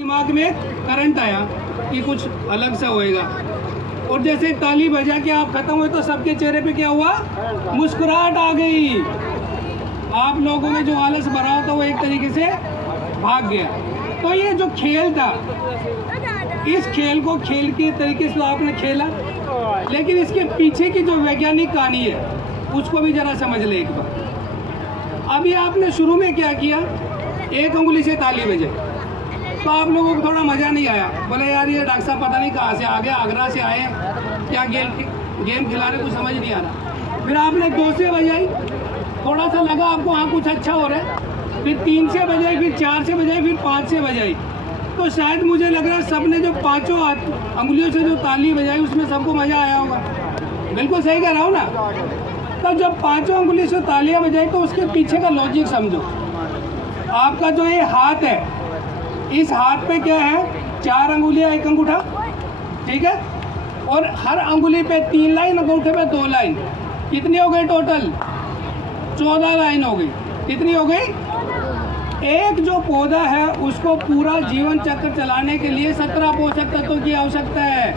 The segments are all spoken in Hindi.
दिमाग में करंट आया कि कुछ अलग सा होएगा, और जैसे ताली बजा के आप खत्म हुए तो सबके चेहरे पे क्या हुआ, मुस्कुराहट आ गई। आप लोगों में जो आलस भरा हो तो वो एक तरीके से भाग गया। तो ये जो खेल था, इस खेल को खेल के तरीके से आपने खेला, लेकिन इसके पीछे की जो वैज्ञानिक कहानी है उसको भी जरा समझ ले एक बार। अभी आपने शुरू में क्या किया, एक उंगली से ताली बजाई तो आप लोगों को थोड़ा मज़ा नहीं आया, बोले यार ये डॉक्टर साहब पता नहीं कहाँ से आ गए, आगरा से आए क्या गेम खिलाने को समझ नहीं आ रहा। फिर आपने 2 से बजाई, थोड़ा सा लगा आपको हाँ कुछ अच्छा हो रहा है, फिर 3 से बजाई, फिर 4 से बजाई, फिर 5 से बजाई। तो शायद मुझे लग रहा है सबने जो 5 अंगुलियों से जो ताली बजाई उसमें सबको मज़ा आया होगा। बिल्कुल सही कह रहा हूँ ना। तो जब 5 अंगुली से तालियाँ बजाई तो उसके पीछे का लॉजिक समझो। आपका जो ये हाथ है, इस हाथ पे क्या है, 4 अंगुलियां 1 अंगूठा, ठीक है, और हर अंगुली पे 3 लाइन, अंगूठे पे 2 लाइन। कितनी हो गई टोटल, 14 लाइन हो गई। कितनी हो गई। एक जो पौधा है उसको पूरा जीवन चक्र चलाने के लिए 17 पोषक तत्वों की आवश्यकता है।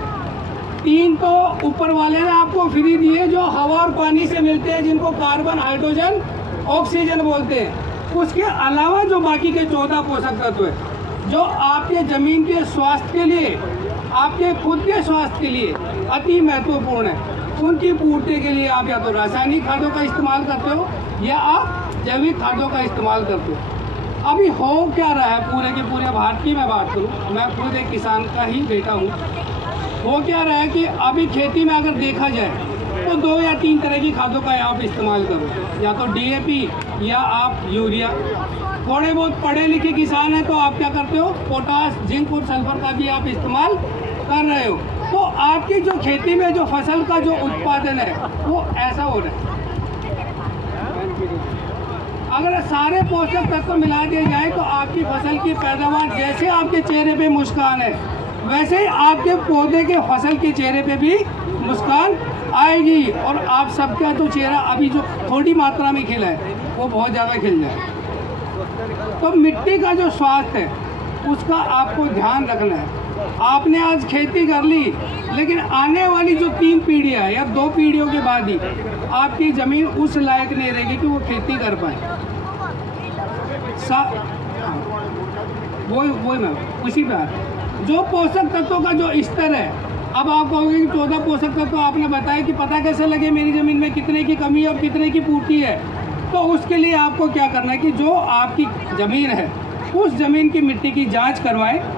3 तो ऊपर वाले ने आपको फ्री दिए जो हवा और पानी से मिलते हैं, जिनको कार्बन, हाइड्रोजन, ऑक्सीजन बोलते हैं। उसके अलावा जो बाकी के 14 पोषक तत्व है जो आपके ज़मीन के स्वास्थ्य के लिए, आपके खुद के स्वास्थ्य के लिए अति महत्वपूर्ण है, उनकी पूर्ति के लिए आप या तो रासायनिक खादों का इस्तेमाल करते हो या आप जैविक खादों का इस्तेमाल करते हो। अभी हो क्या रहा है पूरे के पूरे भारत की मैं बात करूं, मैं खुद एक किसान का ही बेटा हूं। हो क्या रहा है कि अभी खेती में अगर देखा जाए तो 2 या 3 तरह की खादों का आप इस्तेमाल करो, या तो DAP या आप यूरिया। थोड़े बहुत पढ़े लिखे किसान हैं तो आप क्या करते हो, पोटास, जिंक और सल्फर का भी आप इस्तेमाल कर रहे हो। तो आपकी जो खेती में जो फसल का जो उत्पादन है वो ऐसा हो रहा है। अगर सारे पोषक तत्व मिला दिए जाए तो आपकी फसल की पैदावार, जैसे आपके चेहरे पे मुस्कान है वैसे ही आपके पौधे के फसल के चेहरे पे भी मुस्कान आएगी, और आप सबका तो चेहरा अभी जो थोड़ी मात्रा में खिला है वो बहुत ज़्यादा खिल जाए। तो मिट्टी का जो स्वास्थ्य है उसका आपको ध्यान रखना है। आपने आज खेती कर ली, लेकिन आने वाली जो 3 पीढ़ियाँ या 2 पीढ़ियों के बाद ही आपकी ज़मीन उस लायक नहीं रहेगी कि वो खेती कर पाए। वही मैं उसी पे जो पोषक तत्वों का जो स्तर है, अब आप कहोगे कि 14 पोषक तत्व आपने बताया कि पता कैसे लगे मेरी ज़मीन में कितने की कमी और कितने की पूर्ति है। तो उसके लिए आपको क्या करना है कि जो आपकी ज़मीन है उस ज़मीन की मिट्टी की जांच करवाएं।